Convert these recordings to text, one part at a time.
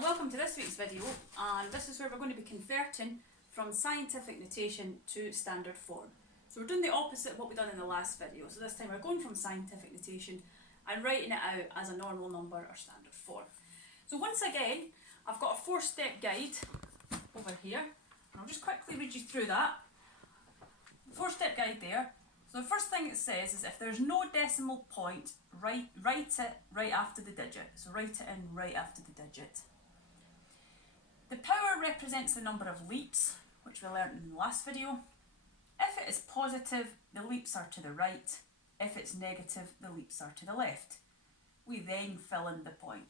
Welcome to this week's video, and this is where we're going to be converting from scientific notation to standard form. So we're doing the opposite of what we've done in the last video. So this time we're going from scientific notation and writing it out as a normal number or standard form. So once again, I've got a 4-step guide over here, and I'll just quickly read you through that. 4-step guide there. So the first thing it says is if there's no decimal point, write it right after the digit. So write it in right after the digit. The power represents the number of leaps, which we learned in the last video. If it is positive, the leaps are to the right. If it's negative, the leaps are to the left. We then fill in the point.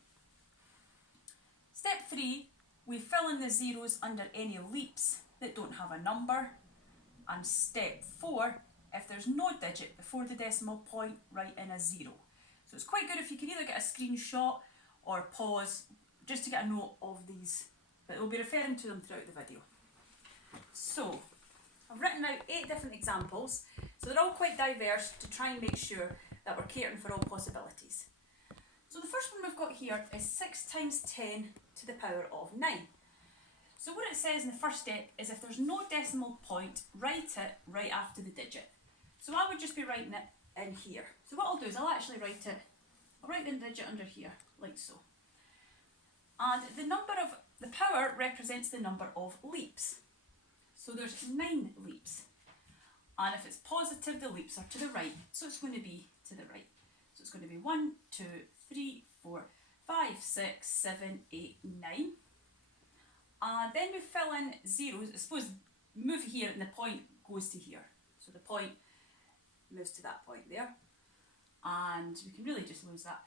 Step 3, we fill in the zeros under any leaps that don't have a number. And step 4, if there's no digit before the decimal point, write in a 0. So it's quite good if you can either get a screenshot or pause just to get a note of these, but we'll be referring to them throughout the video. So I've written out 8 different examples, so they're all quite diverse to try and make sure that we're catering for all possibilities. So the first one we've got here is 6 times 10 to the power of 9. So what it says in the first step is if there's no decimal point, write it right after the digit. So I would just be writing it in here. So what I'll do is I'll actually write the digit under here, like so. And the power represents the number of leaps. So there's 9 leaps. And if it's positive, the leaps are to the right. So it's going to be to the right. So it's going to be 1, 2, 3, 4, 5, 6, 7, 8, 9. And then we fill in zeros. I suppose move here and the point goes to here. So the point moves to that point there. And we can really just lose that.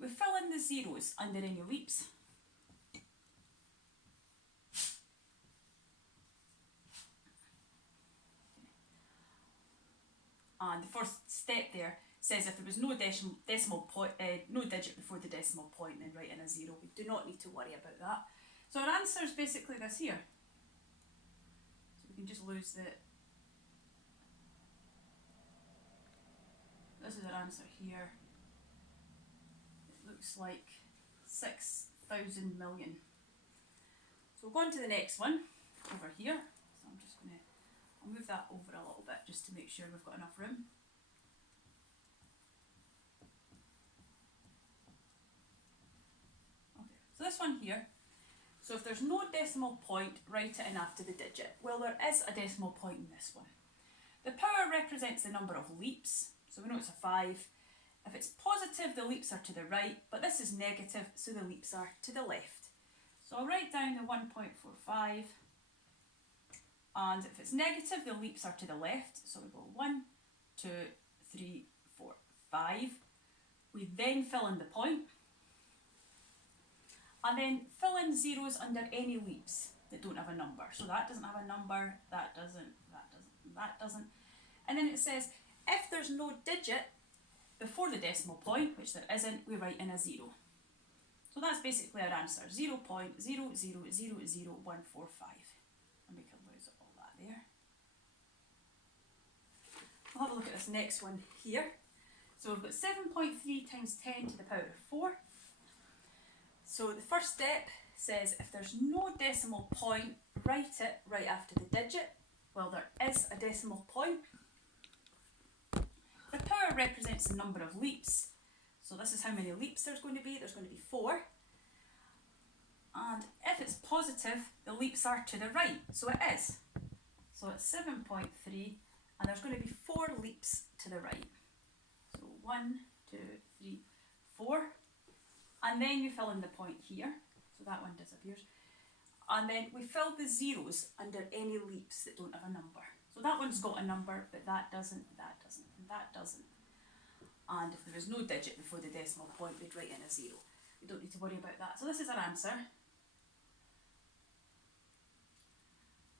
We fill in the zeros under any leaps. And the first step there says if there was no decimal point, no digit before the decimal point, then write in a 0. We do not need to worry about that. So our answer is basically this here. So we can just lose the... This is our answer here. It looks like 6,000 million. So we'll go on to the next one over here. So I'm just going to... I'll move that over a little bit just to make sure we've got enough room. Okay, so this one here. So if there's no decimal point, write it in after the digit. Well, there is a decimal point in this one. The power represents the number of leaps. So we know it's a 5. If it's positive, the leaps are to the right, but this is negative, so the leaps are to the left. So I'll write down the 1.45. And if it's negative, the leaps are to the left. So we go 1, 2, 3, 4, 5. We then fill in the point. And then fill in zeros under any leaps that don't have a number. So that doesn't have a number, that doesn't, that doesn't. And then it says, if there's no digit before the decimal point, which there isn't, we write in a 0. So that's basically our answer, 0.0000145. And we can lose all that there. We'll have a look at this next one here. So we've got 7.3 times 10 to the power of 4. So the first step says if there's no decimal point, write it right after the digit. Well, there is a decimal point. The power represents the number of leaps. So this is how many leaps there's going to be. There's going to be 4. And if it's positive, the leaps are to the right. So it is. So it's 7.3 and there's going to be 4 leaps to the right. So 1, 2, 3, 4. And then you fill in the point here. So that one disappears. And then we fill the zeros under any leaps that don't have a number. So that one's got a number, but that doesn't, that doesn't, and that doesn't. And if there is no digit before the decimal point, we'd write in a 0. We don't need to worry about that. So this is our answer.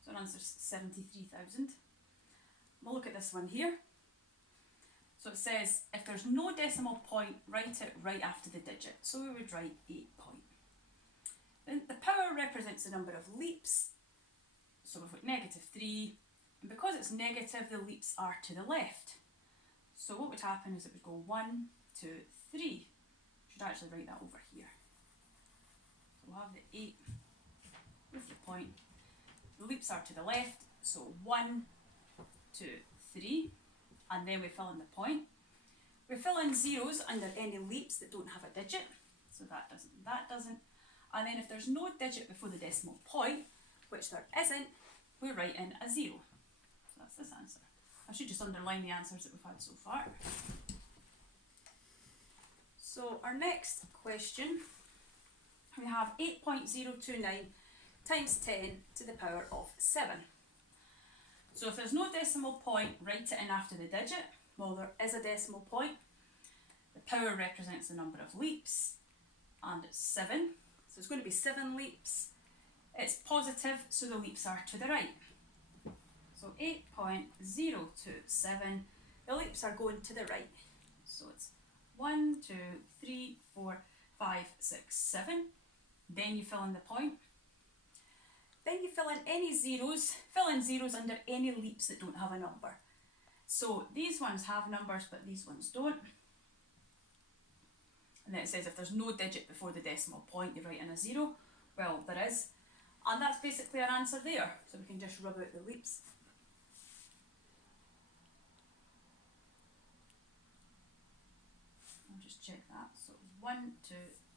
So our answer is 73,000. We'll look at this one here. So it says, if there's no decimal point, write it right after the digit. So we would write 8 point. Then the power represents the number of leaps. So we've got -3. And because it's negative, the leaps are to the left. So what would happen is it would go 1, 2, 3. Should actually write that over here. we'll have the 8 with the point. The leaps are to the left, so 1, 2, 3, and then we fill in the point. We fill in zeros under any leaps that don't have a digit, so that doesn't. And then if there's no digit before the decimal point, which there isn't, we write in a 0. So that's this answer. I should just underline the answers that we've had so far. So our next question, we have 8.029 times 10 to the power of 7. So if there's no decimal point, write it in after the digit. Well, there is a decimal point. The power represents the number of leaps, and it's 7. So it's going to be 7 leaps. It's positive, so the leaps are to the right. So 8.027, the leaps are going to the right. So it's 1, 2, 3, 4, 5, 6, 7. Then you fill in the point. Then you fill in any zeros, fill in zeros under any leaps that don't have a number. So these ones have numbers, but these ones don't. And then it says if there's no digit before the decimal point, you write in a 0. Well, there is. And that's basically our answer there. So we can just rub out the leaps. I'll just check that. So 1, 2,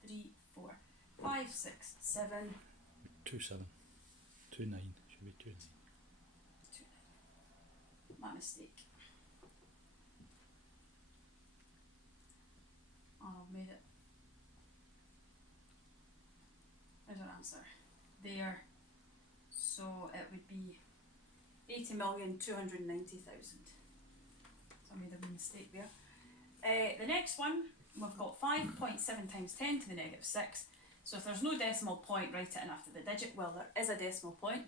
3, 4, 5, 6, 7. 2, 7. 2, 9. Should be 2, 9. 2, 9. My mistake. I've made it. There's our answer. There. So it would be 80,290,000. So I made a wee mistake there. The next one, we've got 5.7 times 10 to the negative 6. So if there's no decimal point, write it in after the digit. Well, there is a decimal point.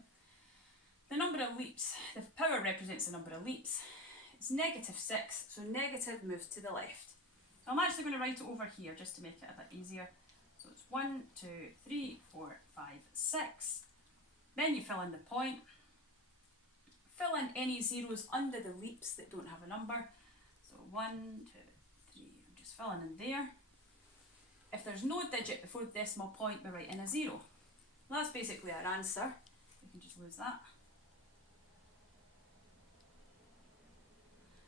The number of leaps, the power represents the number of leaps. It's negative 6, so negative moves to the left. So I'm actually going to write it over here just to make it a bit easier. So it's 1, 2, 3, 4, 5, 6. Then you fill in the point. Fill in any zeros under the leaps that don't have a number. So 1, 2, 3, I'm just filling in there. If there's no digit before the decimal point, we write in a 0. Well, that's basically our answer. We can just lose that.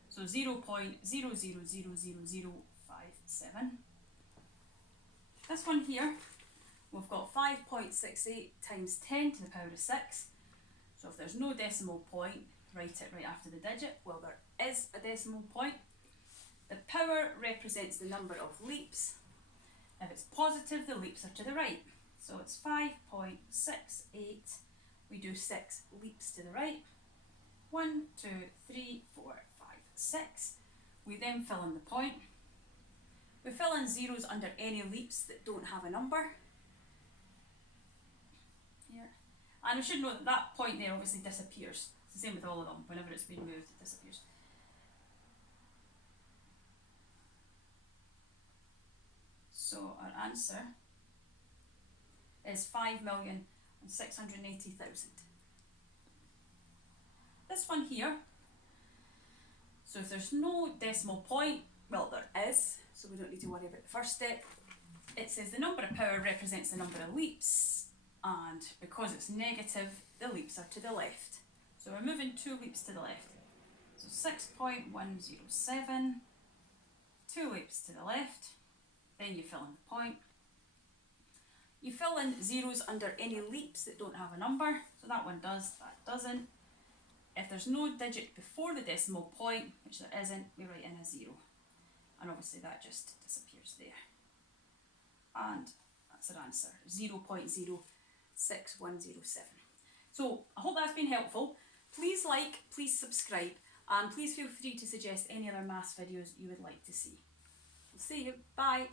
So 0.000057. This one here, we've got 5.68 times 10 to the power of 6. So if there's no decimal point, write it right after the digit. Well, there is a decimal point. The power represents the number of leaps. If it's positive, the leaps are to the right. So it's 5.68. We do 6 leaps to the right. 1, 2, 3, 4, 5, 6. We then fill in the point. We fill in zeros under any leaps that don't have a number. Here. And I should note that that point there obviously disappears. It's the same with all of them. Whenever it's been moved, it disappears. So our answer is 5,680,000. This one here, so if there's no decimal point, well, there is, so we don't need to worry about the first step. It says the number of power represents the number of leaps, and because it's negative, the leaps are to the left. So we're moving 2 leaps to the left. So 6.107, 2 leaps to the left, then you fill in the point. You fill in zeros under any leaps that don't have a number, so that one does, that doesn't. If there's no digit before the decimal point, which there isn't, we write in a 0. And obviously that just disappears there. And that's our answer, 0.06107. So I hope that's been helpful. Please like, please subscribe, and please feel free to suggest any other maths videos you would like to see. We'll see you. Bye.